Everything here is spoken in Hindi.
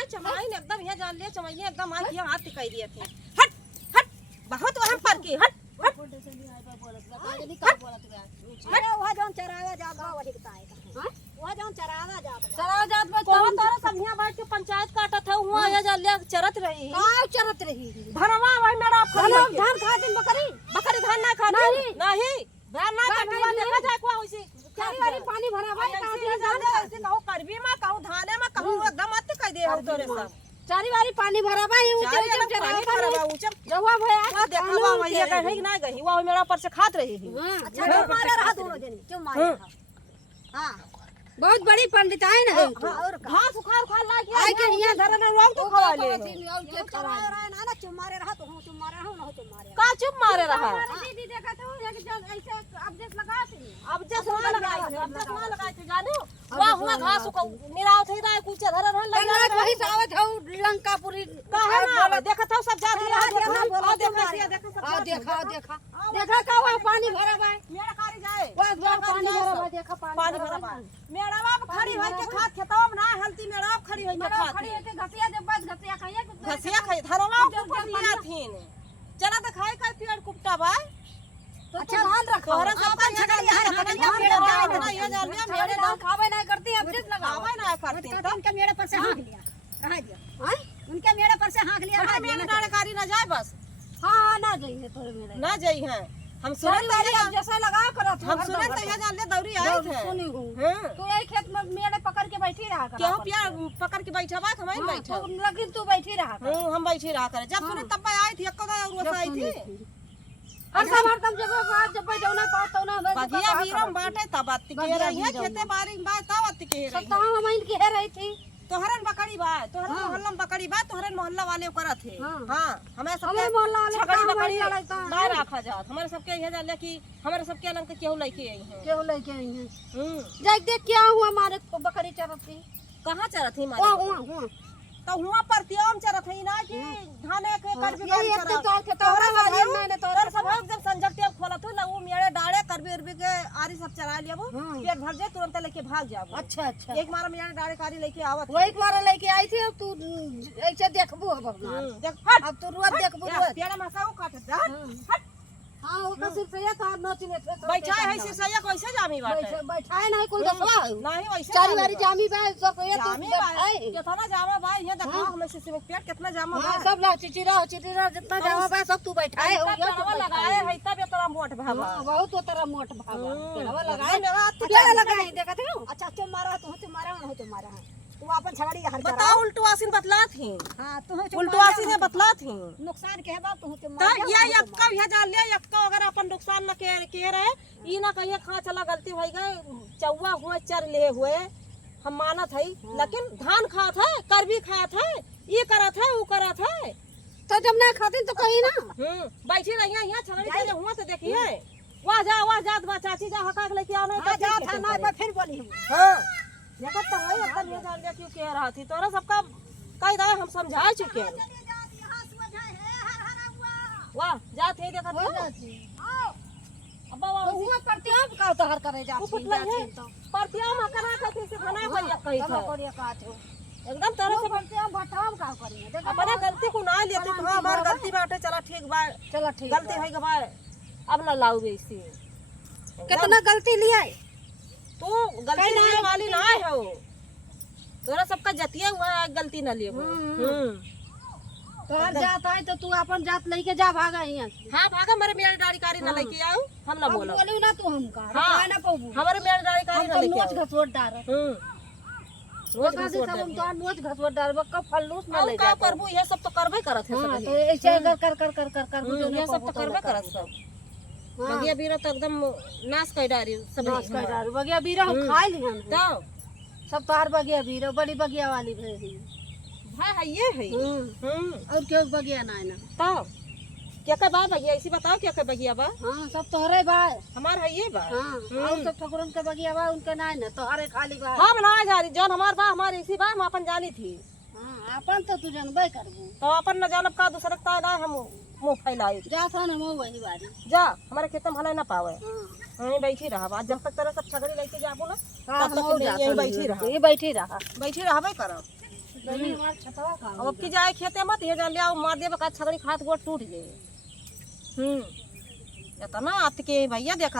ये चमाई ने एकदम ये जान लिया चमाई एकदम आ किया हाथ दिखाई दिए थे। हट हट बहुत वहां पर की हट हट अरे वहां जान चरावा जात बा वही बताए हां वहां जान चरावा जात में कौन तारा समिया बैठ के पंचायत काटत है हुआ ये जान लिया चरत रही का चरत रही भरवा भाई मेरा धान खा दिन बकरी धान ना खा नहीं धान ना काटवा देखा जाए को होइसी चारी वाली पानी भरा भाई का जान ऐसे कहूं करबी में कहूं धाने में कहूं एकदम अत कह दे हो तोरे सब चारी वाली पानी भरा भाई ऊंचे ऊंचे पानी भरा ऊंचे जवा भया वो देखवा भैया कहे कि ना गई वो मेरा पर से खात रही थी अच्छा क्यों मारे रहा दोनों जन क्यों मारे रहा हां बहुत बड़ी पंडित है ना और घास उखाड़ खा ला के आई के यहां धरन रोग तो खवा ले ना चुप मारे रहा तो हूं चुप मारे रहा ना चुप मारे का चुप मारे रहा दीदी देखा तो एक जन ऐसे अपडेट लगा थी अब जसमा लगाई थे जानो वाह हुआ घास को निराव થઈ रहा है कुछ धरन लगा वही सावत हूं लंकापुरी कहा ना देखा था सब जात रहा देखा देखा का वो पानी भरा बा मेरा कारी जाए वो पानी भरा बा देखा पानी भरा बा मेरा बाप खड़ी होई के खात खेतवा ना हल्ती मेरा बाप खड़ी होई के खात खड़ी के घसिया दे बस घसिया खाइए घसिया खाई धरवा ऊपर लिया थीन चला तो खाए खाए पेड़ कुपटा बा अच्छा ध्यान रखो तोरा सबका छगड़ यहाँ रखना मेरे ये जान लिया मेरे दाल खावे नहीं करती अपडेट लगा खावे ना करती तो उनके मेरे पर से हाँक लिया रहा दिया हां उनके मेरे पर से हाँक लिया मेरे डाड़ेकारी ना जाए बस हां ना जाइए तोरे मेरे ना जाई हैं हम सुने अब जैसा लगा करत हम सुने तो ये जान ले दौरी आए थे सुनी हूं हां तू यही खेत में मेरे पकड़ के बैठी रहा कर क्यों पिया पकड़ के बैठा बा हमारी बैठा लेकिन तू बैठी रहा कर हम बैठी रहा करे जब सुने तब आई थी एको और वो आई थी और सब हरदम जब बैठो ना पातो ना बगिया बीरम बाटे तब बात के रही है खेते बारी बात तब के रही सब हम महिन के रही थी तोहरन बकरी बा तोहरन मोहल्ला में बकरी बा तोहरन मोहल्ला वाले करा थे हां हमें सब हमें मोहल्ला वाले छगड़ी बकरी ना रखा जात हमारे सबके ये जान ले कि हमारे सबके अलग के केहू लेके आई हैं केहू लेके आई हैं देख देख क्या हुआ हमारे बकरी चरत थी कहां चरत थी मारे हुआ तो हुआ पर तियाम चरत है ना कि धाने के कर भी यही एक तो के तोरा वाली मैंने तोर सब जब संजक टेप खोला तो ना वो मेरे डाड़े करबी उरबी के आरी सब चरा लिया वो पेट भर जाए तुरंत लेके भाग जाओ अच्छा अच्छा एक बार मेरे डाड़े कारी लेके आवत वो एक बार लेके आई थी अब तू ऐसे देखबू अब देख हट अब तू रोज देखबू पेड़ मसाओ काट हट हां वो तो सिर्फ ये था नोचने बैठा है सिसैया कैसे जामी बाटे बैठाए नहीं कोई दसवा नहीं वैसे चारी वाली जामी बा सब ये तो जामी बा कितना जामा बा ये देखो हम से पेट कितना जामा बा सब ला चिचिरा जितना जामा बा सब तू बैठाए हो ये लगाए है तब तेरा मोट भावा बहुत तो तेरा मोट भावा पेड़वा लगाए मेरा हाथ पेड़ लगाए देखा थे अच्छा तुम मारा तू मारा तू अपन छगड़ी हर बताओ उल्टवासीन बतला थी हां तू उल्टवासी से बतला थी नुकसान के बा तू तो ये यक्का भैया जान ले यक्का अगर अपन नुकसान न के रहे ई ना कहिए खा चला गलती हो गई चौवा हुए चर ले हुए हम मानत है लेकिन धान खात है कर भी खात है ये करत है वो करत है तो जब ना खाते तो कहीं ना बैठी रही यहाँ छगड़ी से हुआ तो देखिए वाह जात बा चाची जा हका लेके आने का जा था ना मैं फिर बोली हां देखो तो वही अपन ये जान लिया क्यों कह रहा थी तोरा सबका कह दे हम समझा चुके हैं वाह जा थे देखा अब्बा वाह हुआ प्रत्याम का तो हर करे जा प्रत्याम करा के से बना भैया कही था कोरिया का तो एकदम तोरा से प्रत्याम बटाम का करिए देख अपना गलती को ना लिए तो हां हमार गलती बाटे चला ठीक बा चलो ठीक गलती है बा अब ना लाओ इसी कितना गलती लिया तू गलती लेने वाली ना है हो तोरा सबका जतिया हुआ गलती ना लिए तो हर जात है तो तू अपन जात लेके जा भागा यहां से हां भागा मेरे मेरे डाड़ी कारी ना लेके आओ हम ना बोलो बोलू ना तू हमका हां ना पाबू हमारे मेरे डाड़ी कारी ना लेके नोच घसवट डार रोज घसवट डार हम तो नोच घसवट डार का फलूस ना ले का करबू ये सब तो करबे करत है सब तो ऐसे कर ये सब तो करबे करत सब बगिया बीरा तो एकदम नाश कर डारी सब नाश कर डार बगिया बीरा हम खा ली हम तो सब तार बगिया बीरा बड़ी बगिया वाली भई है ये है और क्यों बगिया ना है ना तो क्या का बा बगिया इसी बताओ क्या का बगिया बा हां सब तोहरे बा हमार है ये बा हां और सब ठकुरन के बगिया बा उनके ना है ना तोहरे खाली बा हम ना जा रही जौन हमार बा हमार इसी बा हम अपन जानी थी हां अपन तो तू जानबे करबू तो अपन न जानब का दूसरा का ना हम मुंह फैलाई जा था ना मैं वही बारी जा हमारे खेत में भले ना पावे हां वहीं बैठी रहा जब तक तेरा सब छगड़ी लेके जाबो ना तब तब तक यहीं बैठी रहा ये बैठी रहा बैठी रहबे करब अब की जाए खेते मत ये जा ले आओ मार दे बका छगड़ी खात गोट टूट गए इतना अत के भैया देखा था।